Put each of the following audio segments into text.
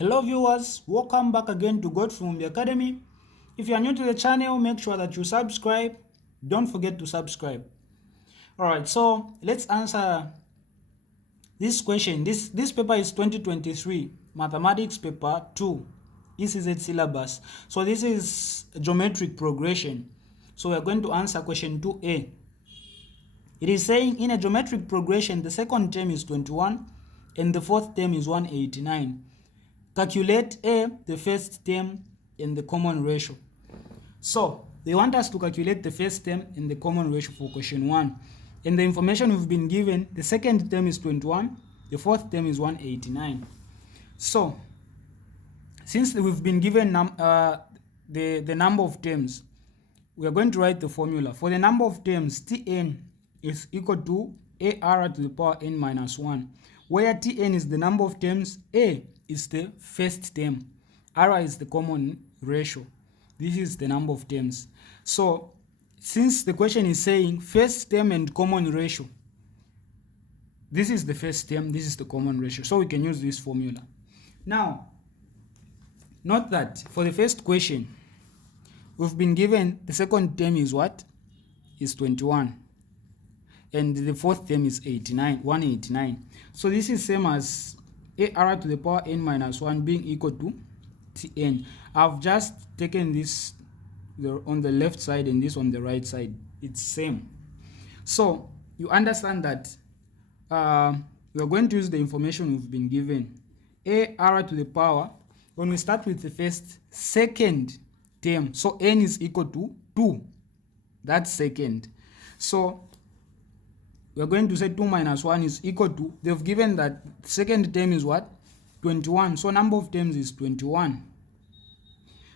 Hello viewers, welcome back again to Godfrey Mumbi Academy. If you are new to the channel, make sure that you subscribe. Don't forget to subscribe. Alright, so let's answer this question. This paper is 2023 Mathematics Paper 2 ECZ syllabus. So this is geometric progression. So we are going to answer question 2A. It is saying in a geometric progression, the second term is 21 and the fourth term is 189. Calculate A, the first term, and the common ratio. So they want us to calculate the first term and the common ratio for question 1. And the information we've been given, the second term is 21, the fourth term is 189. So since we've been given the number of terms, we are going to write the formula. For the number of terms, Tn is equal to AR to the power n minus 1, where Tn is the number of terms, A is the first term, R is the common ratio. This is the number of terms. So since the question is saying first term and common ratio, this is the first term, this is the common ratio. So we can use this formula. Now, note that for the first question, we've been given the second term is what? Is 21. And the fourth term is 189. So this is same as AR to the power n minus 1 being equal to Tn. I've just taken this on the left side and this on the right side. It's same. So you understand that we are going to use the information we've been given. AR to the power, when we start with the second term, so n is equal to 2. That's second. So we are going to say 2 minus 1 is equal to, they've given that second term is what? 21. So number of terms is 21.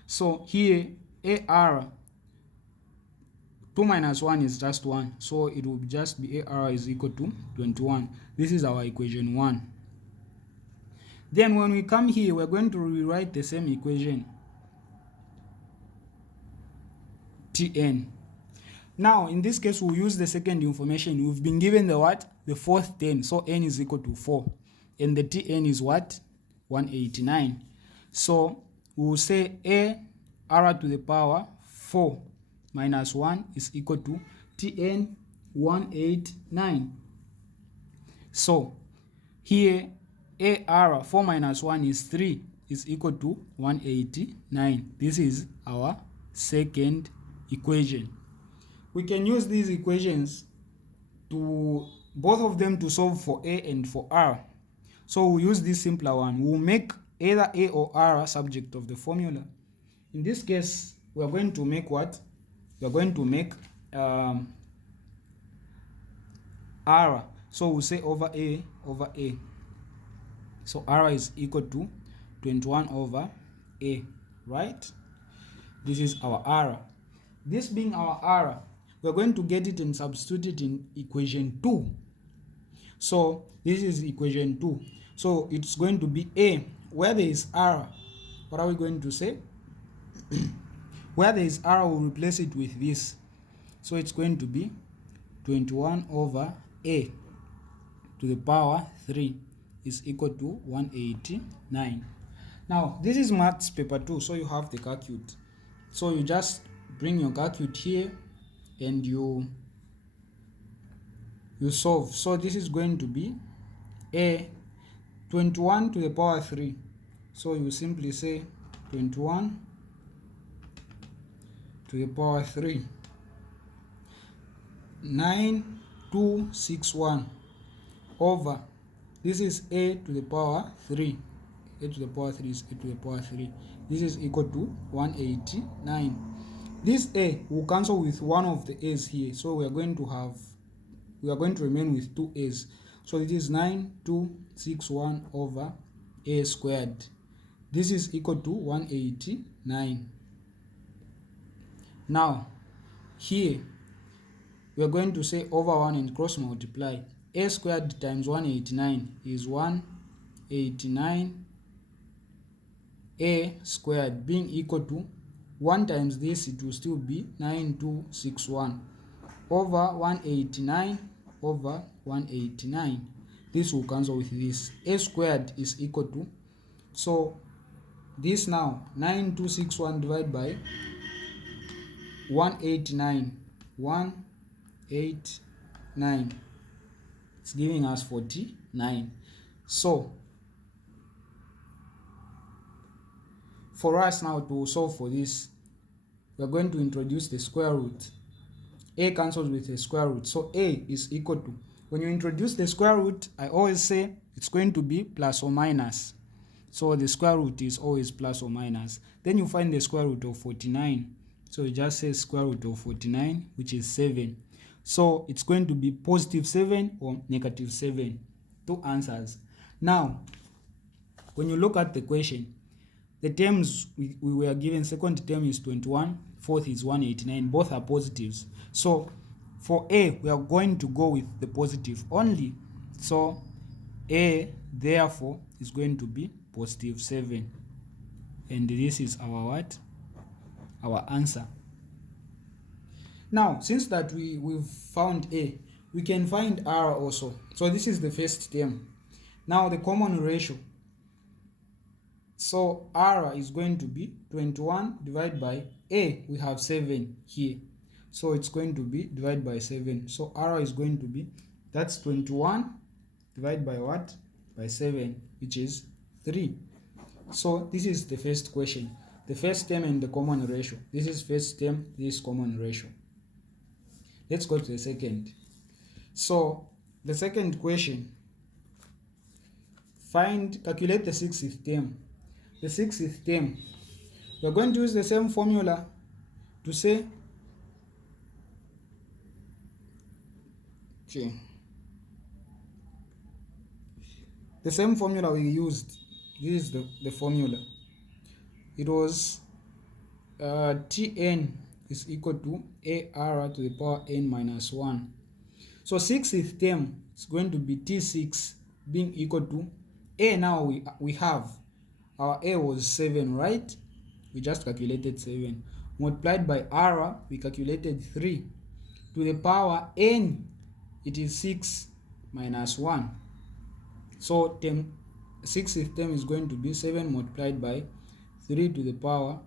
So here AR, 2 minus 1 is just 1. So it will just be AR is equal to 21. This is our equation 1. Then when we come here, we're going to rewrite the same equation. Tn. Now, in this case, we'll use the second information. We've been given the what? The fourth term. So n is equal to 4. And the Tn is what? 189. So we'll say A R to the power 4 minus 1 is equal to Tn 189. So here AR 4 minus 1 is 3 is equal to 189. This is our second equation. We can use these equations to both of them to solve for A and for R. So we'll use this simpler one. We'll make either A or R subject of the formula. In this case, we are going to make what? We are going to make R. So we'll say over A over A. So R is equal to 21 over A, right? This is our R. This being our R, we're going to get it and substitute it in equation 2. So this is equation 2. So it's going to be A. Where there is R, what are we going to say? Where there is R, we'll replace it with this. So it's going to be 21 over A to the power 3 is equal to 189. Now, this is maths paper 2, so you have the calculate. So you just bring your calculate here and you solve. So this is going to be A 21 to the power 3. So you simply say 21 to the power 3 9261 over, this is A to the power 3. A to the power 3 is A to the power 3. This is equal to 189. This A will cancel with one of the A's here. So we are going to remain with 2 A's. So it is 9261 over A squared. This is equal to 189. Now, here, we are going to say over 1 and cross multiply. A squared times 189 is 189 A squared being equal to 1 times this, it will still be 9261 over 189 over 189. This will cancel with this. A squared is equal to, so this now 9261 divided by 189. 189. It's giving us 49. So for us now to solve for this, we're going to introduce the square root. A cancels with the square root, so A is equal to, when you introduce the square root, I always say it's going to be plus or minus. So the square root is always plus or minus. Then you find the square root of 49. So you just say square root of 49, which is 7. So it's going to be positive 7 or negative 7. Two answers. Now, when you look at the question, the terms we were given, second term is 21, fourth is 189. Both are positives. So for A, we are going to go with the positive only. So A, therefore, is going to be positive 7. And this is our what? Our answer. Now, since that we've found A, we can find R also. So this is the first term. Now the common ratio. So R is going to be 21 divided by A. We have 7 here. So it's going to be divided by 7. So R is going to be, that's 21 divided by what? By 7, which is 3. So this is the first question. The first term and the common ratio. This is first term, this is common ratio. Let's go to the second. So the second question, calculate the 60th term. The 60th term, we're going to use the same formula to say, okay, the same formula we used. This is the formula. It was Tn is equal to AR to the power n minus 1. So 60th term is going to be T6 being equal to A. Now we have our A was 7, right? We just calculated 7. Multiplied by R, we calculated 3. To the power n, it is 6 minus 1. So 60th term is going to be 7 multiplied by 3 to the power.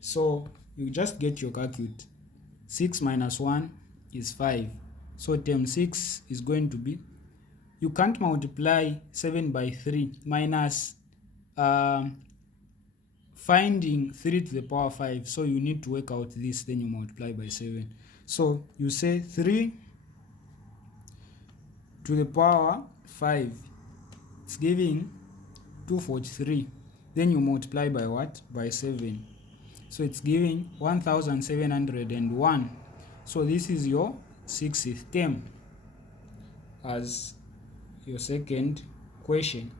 So you just get your calculate. 6 minus 1 is 5. So term 6 is going to be, you can't multiply 7 by 3 minus finding 3 to the power 5. So you need to work out this, then you multiply by 7. So you say 3 to the power 5. It's giving 243. Then you multiply by what? By 7. So it's giving 1701. So this is your 60th term as your second question.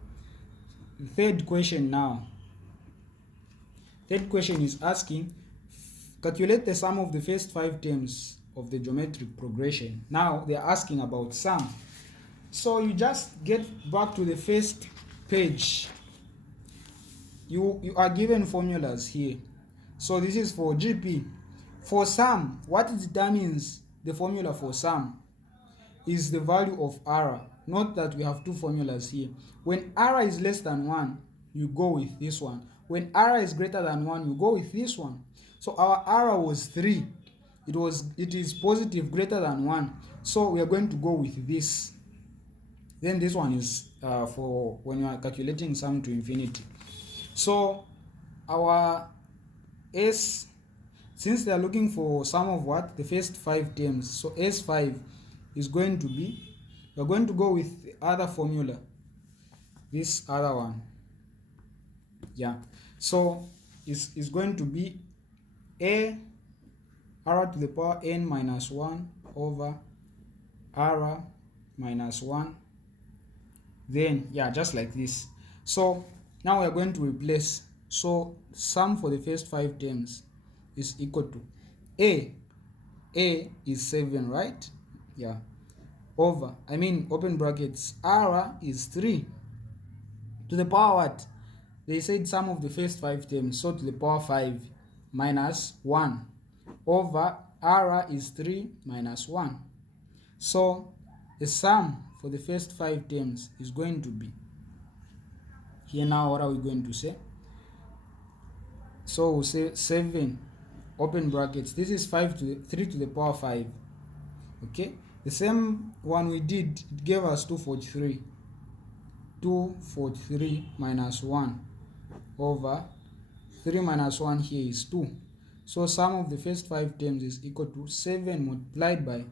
The third question now. Third question is asking, calculate the sum of the first 5 terms of the geometric progression. Now they are asking about sum. So you just get back to the first page. You are given formulas here. So this is for GP. For sum, what it determines the formula for sum is the value of R. Note that we have two formulas here. When R is less than 1, you go with this one. When R is greater than 1, you go with this one. So our R was 3. It is positive greater than 1. So we are going to go with this. Then this one is for when you are calculating sum to infinity. So our S, since they are looking for sum of what? The first 5 terms. So S5 is going to be, we are going to go with the other formula. This other one. Yeah. So it's going to be A R to the power n minus 1 over R minus 1. Then, yeah, just like this. So now we are going to replace. So sum for the first 5 terms is equal to A is 7, right? Yeah. Over, open brackets, R is 3. To the power what? They said sum of the first 5 terms, so to the power 5 minus 1 over R is 3 minus 1. So the sum for the first 5 terms is going to be Here now, what are we going to say? So we'll say 7, open brackets. This is 3 to the power 5. Okay, the same one we did, it gave us 243. 243 minus 1 over 3 minus 1 here is 2. So sum of the first 5 terms is equal to 7 multiplied by,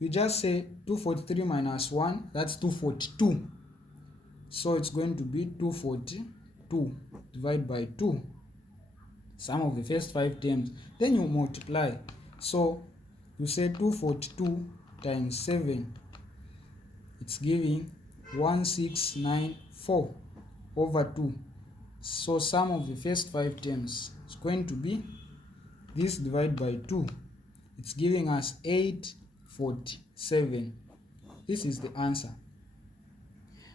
we just say 243 minus 1, that's 242. So it's going to be 242 divided by 2. Sum of the first 5 terms. Then you multiply. So you say 242 times 7. It's giving 1694 over 2. So sum of the first 5 terms is going to be this divided by 2. It's giving us 847. This is the answer.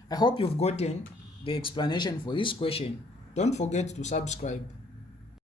I hope you've gotten the explanation for this question. Don't forget to subscribe.